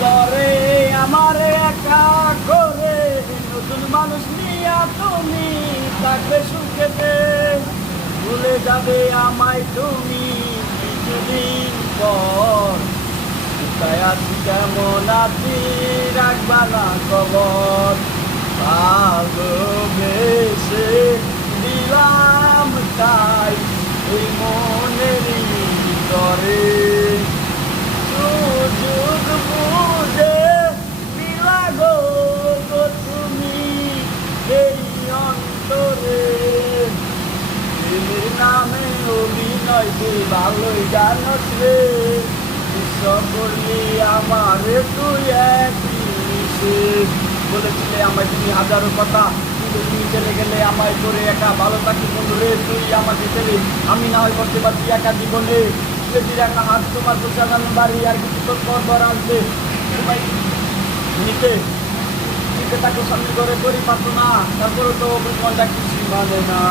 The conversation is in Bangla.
বরে আমার একা করে নতুন মানুষ নিয়া তুমি থাকবে সুখেতে ভুলে যাবে আমায় তুমি কিছুদিন পর কোথায় আছি কেমন আছি রাখবা না খবর ভালোবেসে দিলাম তাই এই মনের ভিতরে সুযোগ বুঝে দিলাগো গো তুমি এই অন্তরে প্রেমের নামে অভিনয় তুই ভালোই জানস রে বিশ্বাস করলি আমারে তুই একই বলেছিলে আমায় তুমি হাজারো কথা কিন্তু তুমি চলে গেলে আমায় করে একা ভালো থাকি বন্ধু রে তুই আমাকে ছেলে আমি না হয় করতে পারছি একা জীবনে যদি একটা হাত তোমার তো চালানো বাড়ি আর কিছু তো পর আসবে তোমায় নিতে নিতে তাকে সামনে করে করি পারতো না তারপরে তো মনটা কিছু মানে না